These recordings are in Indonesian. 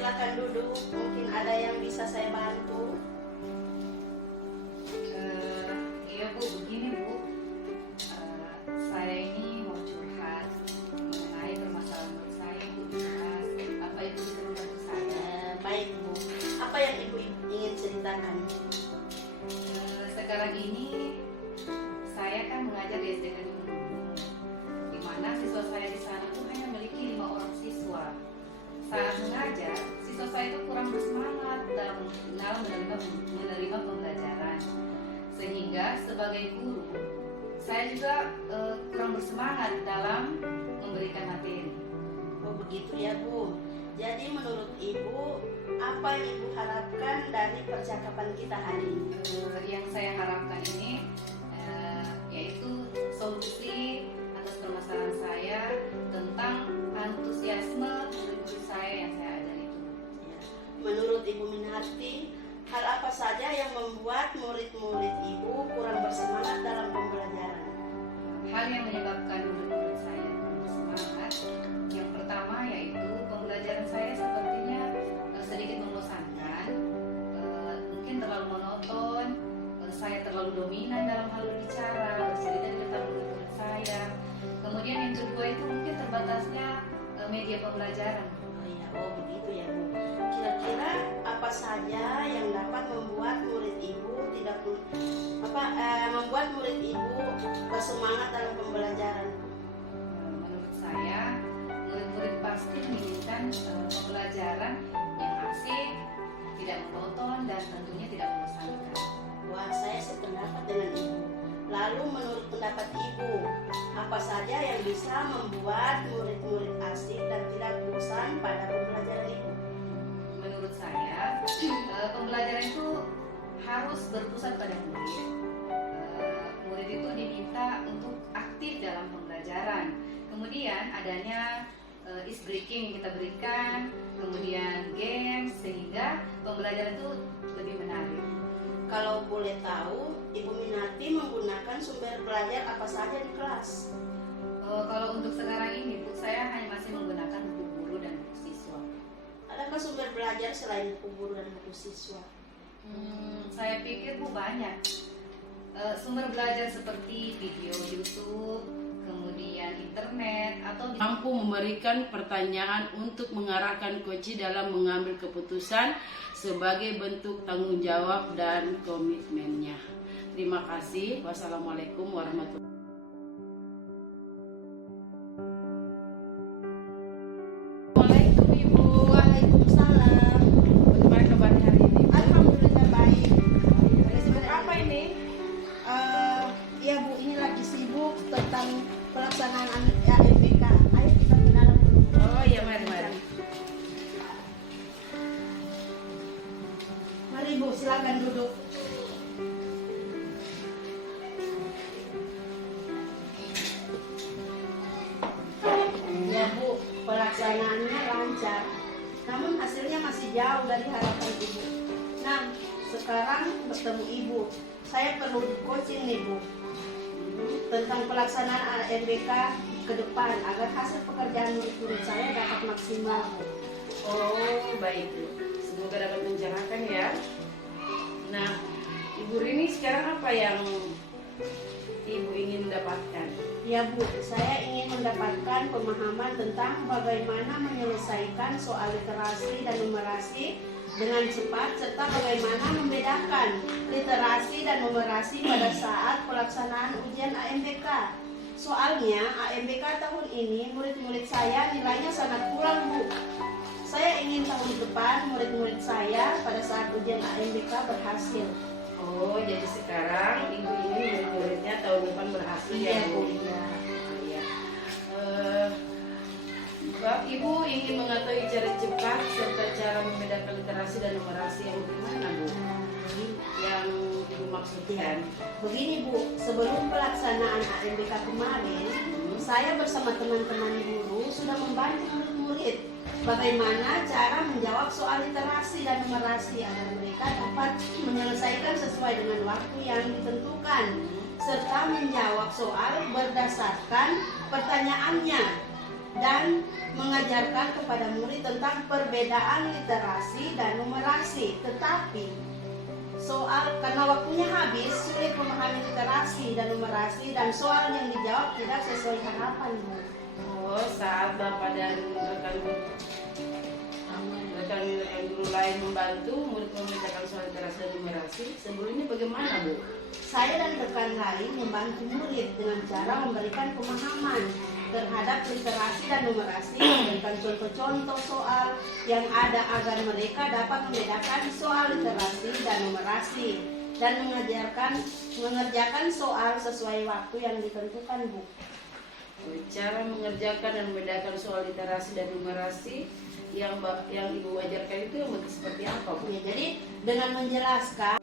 silakan duduk. Mungkin ada yang bisa saya bantu. Iya Bu, begini Bu, saya ini mau curhat mengenai permasalahan menurut saya Bu. Apa Ibu bisa membantu saya? Baik Bu, apa yang Ibu ingin ceritakan? Sekarang ini saya kan mengajar di SD Gading Mendung, di mana siswa saya di sana tuh hanya memiliki 5 orang siswa. Saat mengajar, siswa saya itu kurang bersemangat dalam menerima pembelajaran, sehingga sebagai guru saya juga kurang bersemangat dalam memberikan materi. Oh begitu ya Bu. Jadi menurut Ibu, apa yang Ibu harapkan dari percakapan kita hari ini? Yang saya harapkan ini yaitu solusi atas permasalahan saya tentang antusiasme murid-murid saya yang saya ajar itu. Ya. Menurut Ibu Minarti, hal apa saja yang membuat murid-murid Ibu kurang bersemangat dalam pembelajaran? Hal yang menyebabkan murid-murid saya kurang bersemangat, yang pertama yaitu pembelajaran saya sepertinya sedikit membosankan, mungkin terlalu monoton, saya terlalu dominan dalam hal berbicara, bercerita di depan murid-murid saya. Kemudian yang kedua itu mungkin terbatasnya media pembelajaran. Oh begitu ya Bu. Kira-kira apa saja yang dapat membuat murid Ibu membuat murid Ibu bersemangat dalam pembelajaran? Menurut saya, murid-murid pasti menginginkan pembelajaran yang asik, tidak monoton, dan tentunya tidak membosankan. Wah, saya sependapat dengan Ibu. Lalu menurut pendapat Ibu, apa saja yang bisa membuat murid-murid asik dan tidak bosan pada pembelajaran Ibu? Menurut saya, pembelajaran itu harus berpusat pada murid. Murid itu diminta untuk aktif dalam pembelajaran. Kemudian adanya ice breaking yang kita berikan, kemudian games, sehingga pembelajaran itu lebih menarik. Kalau boleh tahu, Ibu Minarti menggunakan sumber belajar apa saja di kelas? Kalau untuk sekarang ini, Bu, saya hanya masih menggunakan buku guru dan buku siswa. Adakah sumber belajar selain buku guru dan buku siswa? Saya pikir Bu banyak. Sumber belajar seperti video YouTube, kemudian internet, atau mampu memberikan pertanyaan untuk mengarahkan coach dalam mengambil keputusan sebagai bentuk tanggung jawab dan komitmennya. Terima kasih. Wassalamualaikum warahmatullahi wabarakatuh. Waalaikumsalam Ibu. Waalaikumsalam. Bagaimana kabarnya hari ini? Alhamdulillah baik. Sibuk apa ini? Ya Bu, ini lagi sibuk tentang pelaksanaan AMBK. Ayo kita ke dalam dulu. Oh iya, mari. Mari Bu, silakan duduk. Ya Bu, pelaksanaannya lancar. Namun hasilnya masih jauh dari harapan Ibu. Nah, sekarang bertemu Ibu. Saya perlu di-coaching nih Bu, tentang pelaksanaan AMBK ke depan agar hasil pekerjaan murid-murid saya dapat maksimal Bu. Oh baik Bu. Semoga dapat mencerahkan ya. Nah, Ibu Rini sekarang apa yang Ibu ingin mendapatkan? Ya Bu, saya ingin mendapatkan pemahaman tentang bagaimana menyelesaikan soal literasi dan numerasi dengan cepat, serta bagaimana membedakan literasi dan numerasi pada saat pelaksanaan ujian AMBK. Soalnya AMBK tahun ini murid-murid saya nilainya sangat kurang Bu. Saya ingin tahun depan murid-murid saya pada saat ujian AMBK berhasil. Oh, jadi sekarang Ibu ini murid-muridnya tahun depan berhasil ya Bu? Iya. Iya. Ibu ingin mengetahui cara cepat serta cara membedakan literasi dan numerasi yang bagaimana Bu? Yang Ibu maksudkan? Begini Bu, sebelum pelaksanaan AMBK kemarin, saya bersama teman-teman guru sudah membantu murid-murid bagaimana cara menjawab soal literasi dan numerasi agar mereka dapat menyelesaikan sesuai dengan waktu yang ditentukan, serta menjawab soal berdasarkan pertanyaannya. dan mengajarkan kepada murid tentang perbedaan literasi dan numerasi. Tetapi karena waktunya habis, sulit memahami literasi dan numerasi, dan soal yang dijawab tidak sesuai harapan, Bu. Oh, saat Bapak dan rekan guru lain membantu murid mengerjakan soal literasi dan numerasi, sebelumnya bagaimana, Bu? Saya dan rekan lain membantu murid dengan cara memberikan pemahaman terhadap literasi dan numerasi, memberikan contoh-contoh soal yang ada agar mereka dapat membedakan soal literasi dan numerasi, dan mengerjakan soal sesuai waktu yang ditentukan, Bu. Cara mengerjakan dan membedakan soal literasi dan numerasi yang Ibu ajarkan itu seperti apa, Bu? Ya, jadi dengan menjelaskan.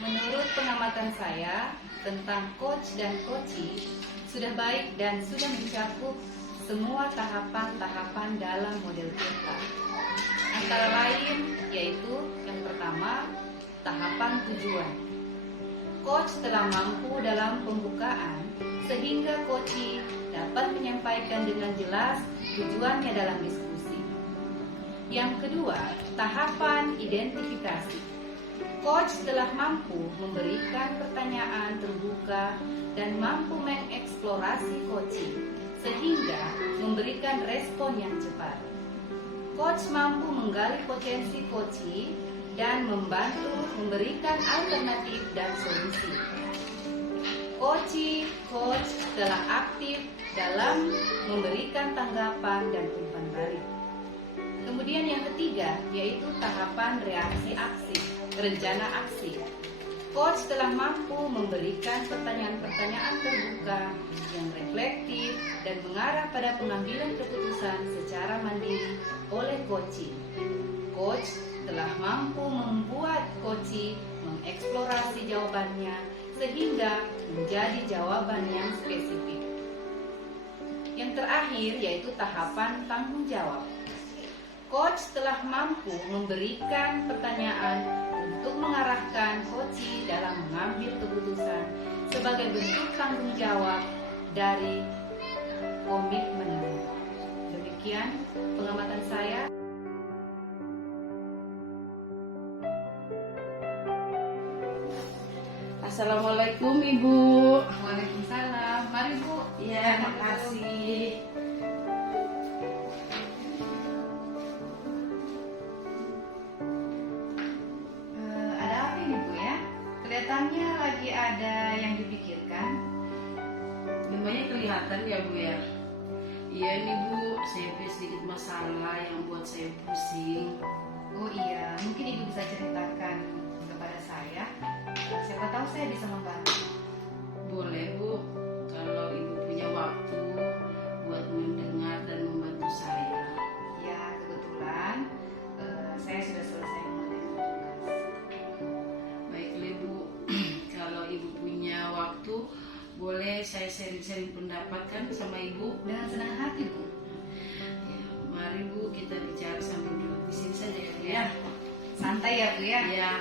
Menurut pengamatan saya tentang coach dan coachee, sudah baik dan sudah mencakup semua tahapan-tahapan dalam model kita. Antara lain yaitu yang pertama, tahapan tujuan. Coach telah mampu dalam pembukaan sehingga coachee dapat menyampaikan dengan jelas tujuannya dalam diskusi. Yang kedua, tahapan identifikasi. Coach telah mampu memberikan pertanyaan terbuka dan mampu mengeksplorasi coachee sehingga memberikan respon yang cepat. Coach mampu menggali potensi coachee dan membantu memberikan alternatif dan solusi. Coach telah aktif dalam memberikan tanggapan dan umpan balik. Kemudian yang ketiga yaitu tahapan reaksi aksi, rencana aksi. Coach telah mampu memberikan pertanyaan-pertanyaan terbuka yang reflektif dan mengarah pada pengambilan keputusan secara mandiri oleh coachee. Coach telah mampu membuat coachee mengeksplorasi jawabannya sehingga menjadi jawaban yang spesifik. Yang terakhir yaitu tahapan tanggung jawab. Coach telah mampu memberikan pertanyaan untuk mengarahkan coachee dalam mengambil keputusan sebagai bentuk tanggung jawab dari komitmen. Demikian pengamatan saya. Assalamualaikum, Ibu. Waalaikumsalam. Mari, Bu. Ya, makasih. Ada apa ini, Bu ya? Kelihatannya lagi ada yang dipikirkan. Namanya kelihatan ya, Bu ya. Iya nih, Bu, saya punya sedikit masalah yang buat saya pusing. Oh iya, mungkin Ibu bisa ceritakan kepada saya. Siapa tahu saya bisa membantu. Boleh, Bu, kalau Ibu punya waktu buat mendengar dan membantu saya. Ya, kebetulan saya sudah selesai mengerjakan tugas. Baiklah, Bu. Kalau Ibu punya waktu, boleh saya sharing-sharing pendapat kan sama Ibu? Dengan senang hati, Bu. Ya, mari Bu, kita bicara sambil duduk di sini saja ya, Bu ya. Santai ya, Bu ya. Ya.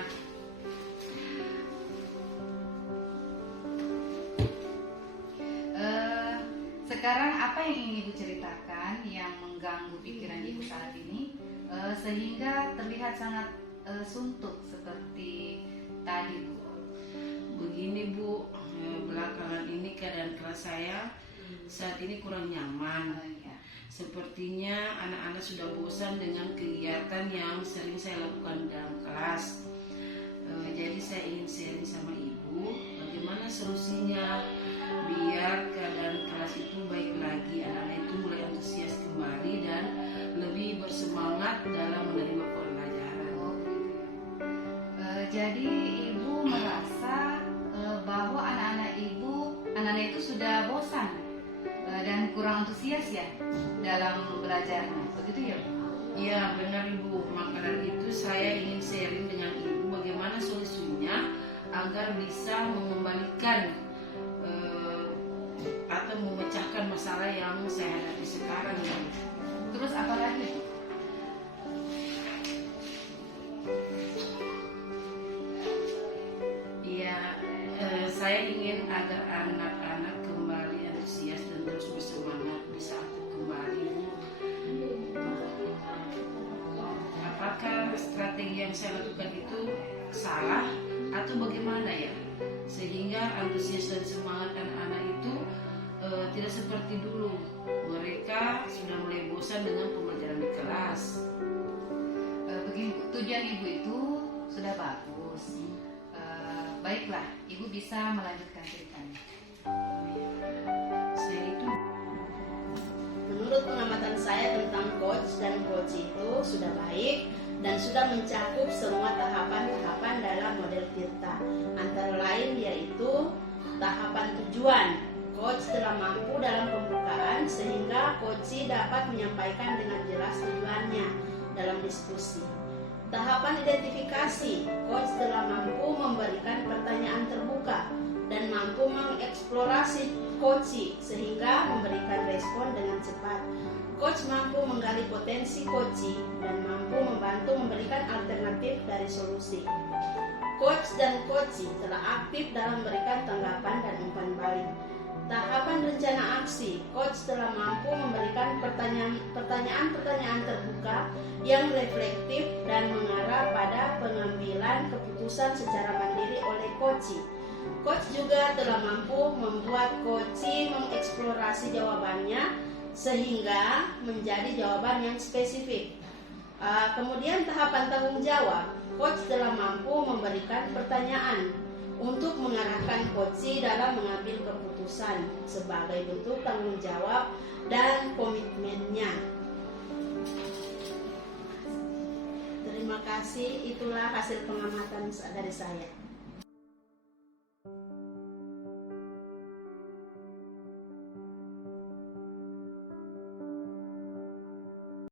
Sekarang apa yang ingin Ibu ceritakan yang mengganggu pikiran Ibu saat ini sehingga terlihat sangat suntuk seperti tadi, Bu? Begini, Bu, belakangan ini keadaan kelas saya saat ini kurang nyaman. Ya. Sepertinya anak-anak sudah bosan dengan kegiatan yang sering saya lakukan dalam kelas. Jadi saya ingin sharing sama Ibu bagaimana solusinya biar keadaan kelas itu baik lagi, anak-anak itu mulai antusias kembali dan lebih bersemangat dalam menerima pelajaran. Oh, gitu ya. Jadi Ibu merasa bahwa anak-anak itu sudah bosan dan kurang antusias ya dalam belajarnya, begitu ya, Bu? Iya, benar Ibu. Maka dari itu saya ingin sharing dengan Ibu bagaimana solusinya agar bisa mengembalikan atau memecahkan masalah yang saya hadapi sekarang ya. Terus apa lagi, Bu? Iya, saya ingin agar anak-anak kembali antusias dan terus yang saya lakukan itu salah atau bagaimana ya, sehingga antusias dan semangat anak-anak itu tidak seperti dulu. Mereka sudah mulai bosan dengan pembelajaran di kelas. Begini, tujuan ibu itu sudah bagus. Baiklah, ibu bisa melanjutkan ceritanya. Saya itu Menurut pengamatan saya tentang coach dan coach itu sudah baik dan sudah mencakup semua tahapan-tahapan dalam model Tirta. Antara lain yaitu tahapan tujuan. Coach telah mampu dalam pembukaan sehingga coach dapat menyampaikan dengan jelas tujuannya dalam diskusi. Tahapan identifikasi. Coach telah mampu memberikan pertanyaan terbuka dan mampu mengeksplorasi coach sehingga memberikan respon dengan cepat. Coach mampu menggali potensi coach dan mampu membantu memberikan alternatif dari solusi. Coach dan coach telah aktif dalam memberikan tanggapan dan umpan balik. Tahapan rencana aksi. Coach telah mampu memberikan pertanyaan-pertanyaan terbuka yang reflektif dan mengarah pada pengambilan keputusan secara mandiri oleh coach. Coach juga telah mampu membuat coach mengeksplorasi jawabannya sehingga menjadi jawaban yang spesifik. Kemudian tahapan tanggung jawab. Coach telah mampu memberikan pertanyaan untuk mengarahkan coach dalam mengambil keputusan sebagai bentuk tanggung jawab dan komitmennya. Terima kasih, itulah hasil pengamatan dari saya.